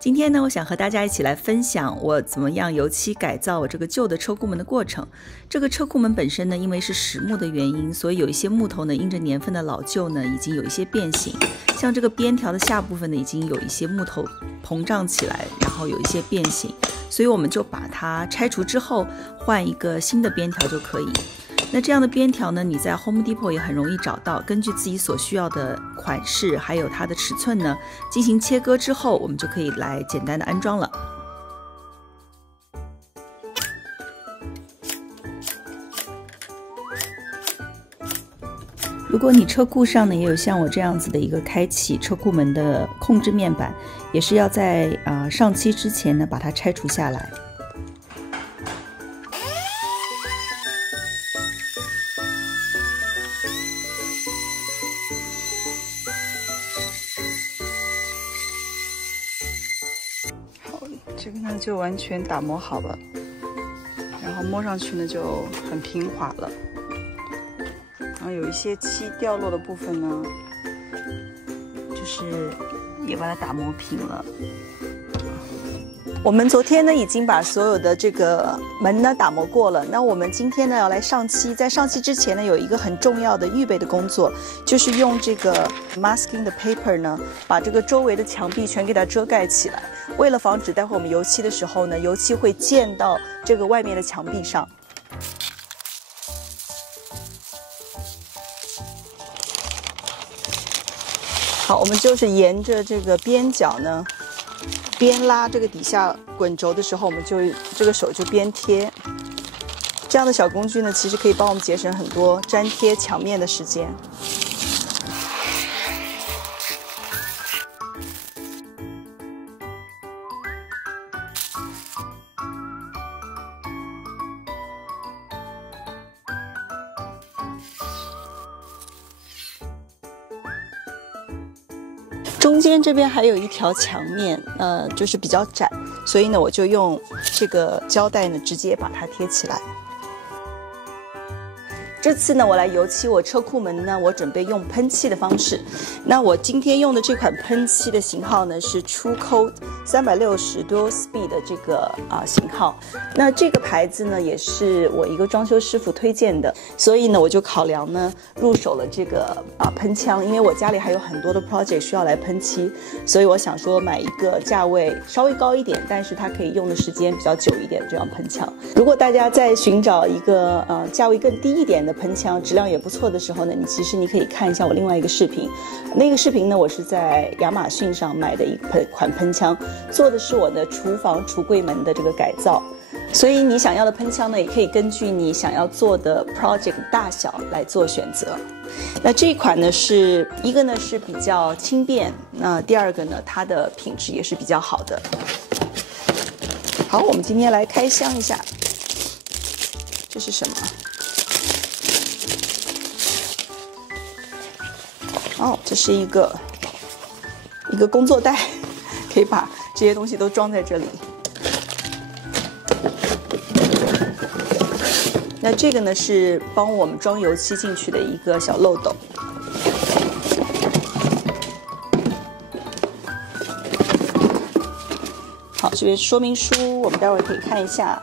今天呢，我想和大家一起来分享我怎么样油漆改造我这个旧的车库门的过程。这个车库门本身呢，因为是实木的原因，所以有一些木头呢，因着年份的老旧呢，已经有一些变形。像这个边条的下部分呢，已经有一些木头膨胀起来，然后有一些变形，所以我们就把它拆除之后，换一个新的边条就可以。那这样的边条呢，你在 Home Depot 也很容易找到，根据自己所需要的款式还有它的尺寸呢，进行切割之后，我们就可以来简单的安装了。如果你车库上呢也有像我这样子的一个开启车库门的控制面板，也是要在上漆之前呢把它拆除下来。这个呢就完全打磨好了，然后摸上去呢就很平滑了，然后有一些漆掉落的部分呢，就是也把它打磨平了。我们昨天呢已经把所有的这个门呢打磨过了，那我们今天呢要来上漆。在上漆之前呢，有一个很重要的预备的工作，就是用这个 masking 的 paper 呢，把这个周围的墙壁全给它遮盖起来。为了防止待会我们油漆的时候呢，油漆会溅到这个外面的墙壁上。好，我们就是沿着这个边角呢，边拉这个底下滚轴的时候，我们就这个手就边贴。这样的小工具呢，其实可以帮我们节省很多粘贴墙面的时间。中间这边还有一条墙面，就是比较窄，所以呢，我就用这个胶带呢，直接把它贴起来。这次呢，我来油漆我车库门呢，我准备用喷漆的方式。那我今天用的这款喷漆的型号呢是 True Coat 360 Dual Speed 的这个型号。那这个牌子呢也是我一个装修师傅推荐的，所以呢我就考量呢入手了这个喷枪，因为我家里还有很多的 project 需要来喷漆，所以我想说买一个价位稍微高一点，但是它可以用的时间比较久一点的这样喷枪。如果大家在寻找一个价位更低一点的喷枪，质量也不错的时候呢，其实你可以看一下我另外一个视频。那个视频呢，我是在亚马逊上买的一款喷枪，做的是我的厨房橱柜门的这个改造。所以你想要的喷枪呢，也可以根据你想要做的 project 大小来做选择。那这一款呢，是一个呢是比较轻便，那第二个呢，它的品质也是比较好的。好，我们今天来开箱一下，这是什么？哦，这是一个工作袋，可以把这些东西都装在这里。那这个呢是帮我们装油漆进去的一个小漏斗。好，这边说明书我们待会儿可以看一下。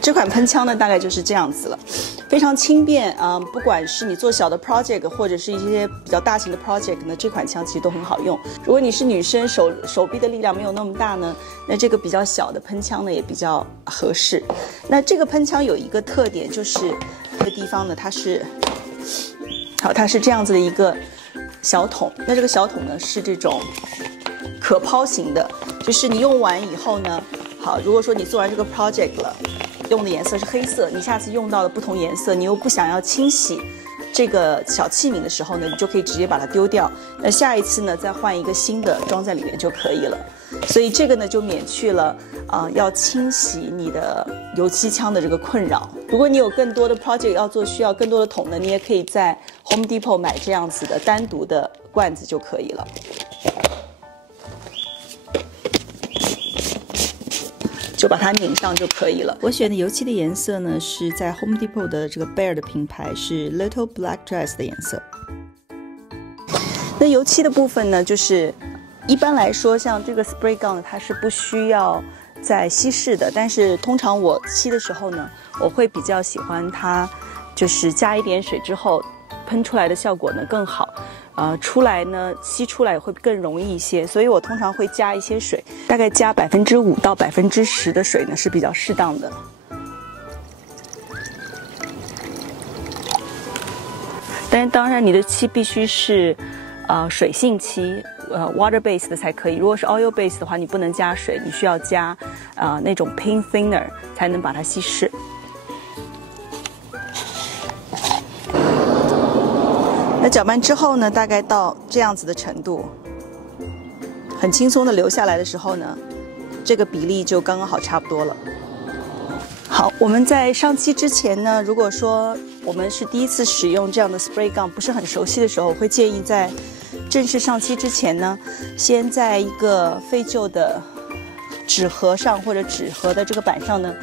这款喷枪呢，大概就是这样子了，非常轻便不管是你做小的 project 或者是一些比较大型的 project 呢，这款枪其实都很好用。如果你是女生，手臂的力量没有那么大呢，那这个比较小的喷枪呢也比较合适。那这个喷枪有一个特点，就是这个地方呢，它是这样子的一个小桶。那这个小桶呢是这种可抛型的，就是你用完以后呢，好，如果说你做完这个 project 了，用的颜色是黑色，你下次用到了不同颜色，你又不想要清洗这个小器皿的时候呢，你就可以直接把它丢掉。那下一次呢，再换一个新的装在里面就可以了。所以这个呢，就免去了要清洗你的油漆枪的这个困扰。如果你有更多的 project 要做，需要更多的桶呢，你也可以在 Home Depot 买这样子的单独的罐子就可以了。就把它拧上就可以了。我选的油漆的颜色呢是在 Home Depot 的这个 Behr 的品牌，是 Little Black Dress 的颜色。那油漆的部分呢，就是一般来说像这个 spray gun 它是不需要再稀释的，但是通常我漆的时候呢，我会比较喜欢它就是加一点水之后喷出来的效果呢更好，出来呢吸出来会更容易一些，所以我通常会加一些水，大概加5%到10%的水呢是比较适当的。但是当然你的漆必须是水性漆，water base 的才可以。如果是 oil base 的话，你不能加水，你需要加那种 paint thinner 才能把它稀释。那搅拌之后呢，大概到这样子的程度，很轻松的流下来的时候呢，这个比例就刚刚好差不多了。好，我们在上漆之前呢，如果说我们是第一次使用这样的 spray gun， 不是很熟悉的时候，我会建议在正式上漆之前呢，先在一个废旧的纸盒上或者纸盒的这个板上呢，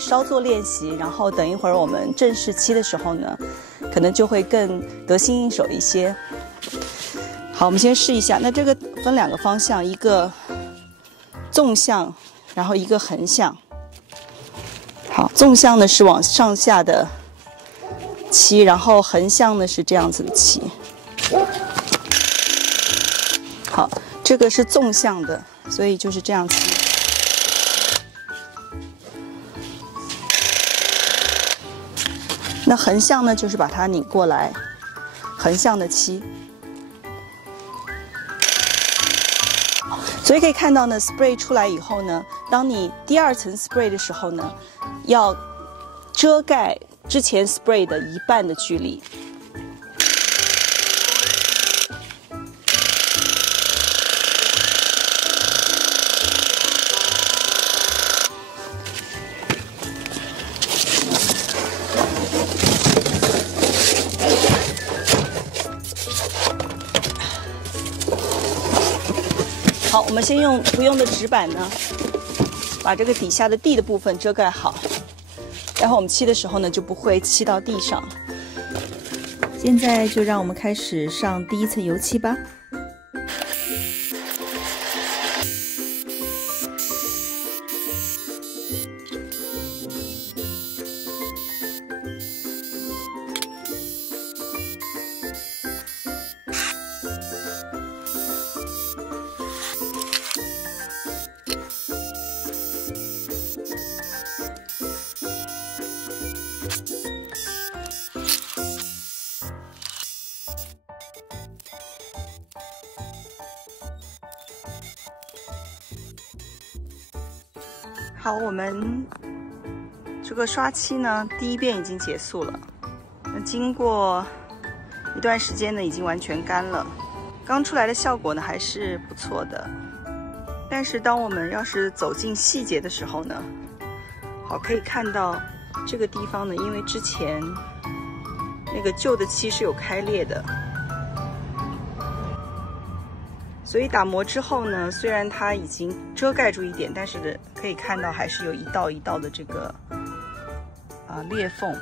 稍做练习，然后等一会儿我们正式漆的时候呢，可能就会更得心应手一些。好，我们先试一下。那这个分2个方向，一个纵向，然后一个横向。好，纵向呢是往上下的漆，然后横向呢是这样子的漆。好，这个是纵向的，所以就是这样漆。那横向呢，就是把它拧过来，横向的漆。所以可以看到呢 ，spray 出来以后呢，当你第2层 spray 的时候呢，要遮盖之前 spray 的1半的距离。好，我们先用不用的纸板呢，把这个底下的地的部分遮盖好，然后我们漆的时候呢，就不会漆到地上。现在就让我们开始上第1层油漆吧。好，我们这个刷漆呢，第1遍已经结束了。那经过一段时间呢，已经完全干了。刚出来的效果呢，还是不错的。但是当我们要是走进细节的时候呢，好，可以看到这个地方呢，因为之前那个旧的漆是有开裂的。所以打磨之后呢，虽然它已经遮盖住一点，但是可以看到还是有一道一道的这个裂缝，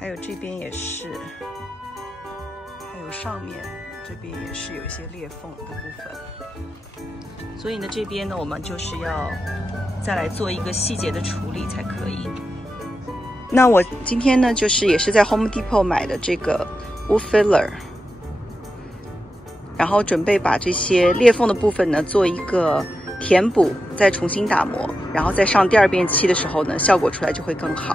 还有这边也是，还有上面这边也是有一些裂缝的部分。所以呢，这边呢我们就是要再来做一个细节的处理才可以。那我今天呢，就是也是在 Home Depot 买的这个 wood filler。然后准备把这些裂缝的部分呢做一个填补，再重新打磨，然后再上第2遍漆的时候呢，效果出来就会更好。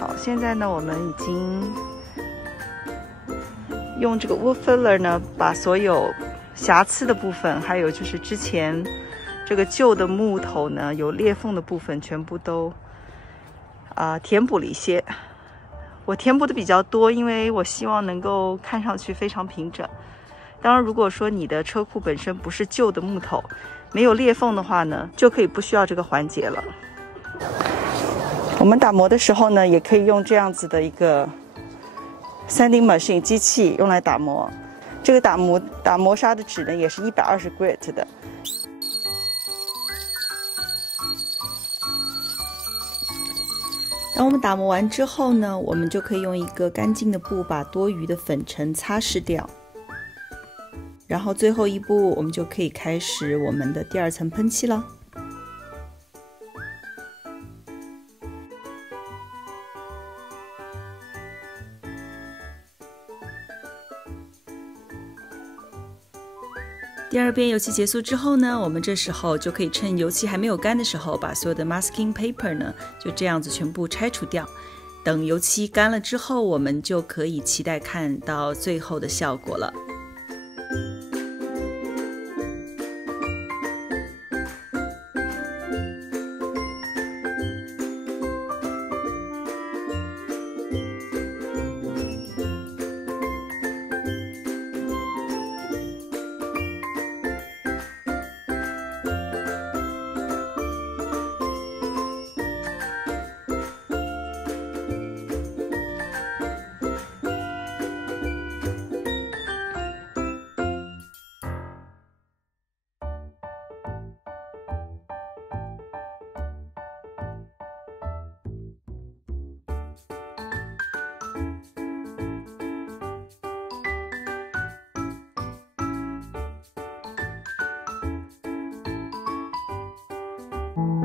好，现在呢，我们已经用这个 wood filler 呢，把所有瑕疵的部分，还有就是之前这个旧的木头呢有裂缝的部分，全部都填补了一些。我填补的比较多，因为我希望能够看上去非常平整。当然，如果说你的车库本身不是旧的木头，没有裂缝的话呢，就可以不需要这个环节了。我们打磨的时候呢，也可以用这样子的一个 sanding machine 机器用来打磨。这个打磨砂的纸呢，也是120 grit 的。当我们打磨完之后呢，我们就可以用一个干净的布把多余的粉尘擦拭掉。然后最后一步，我们就可以开始我们的第2层喷漆了。第2边油漆结束之后呢，我们这时候就可以趁油漆还没有干的时候，把所有的 masking paper 呢就这样子全部拆除掉。等油漆干了之后，我们就可以期待看到最后的效果了。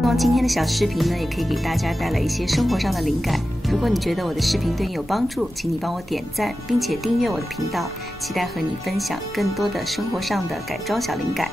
希望今天的小视频呢，也可以给大家带来一些生活上的灵感。如果你觉得我的视频对你有帮助，请你帮我点赞，并且订阅我的频道，期待和你分享更多的生活上的改装小灵感。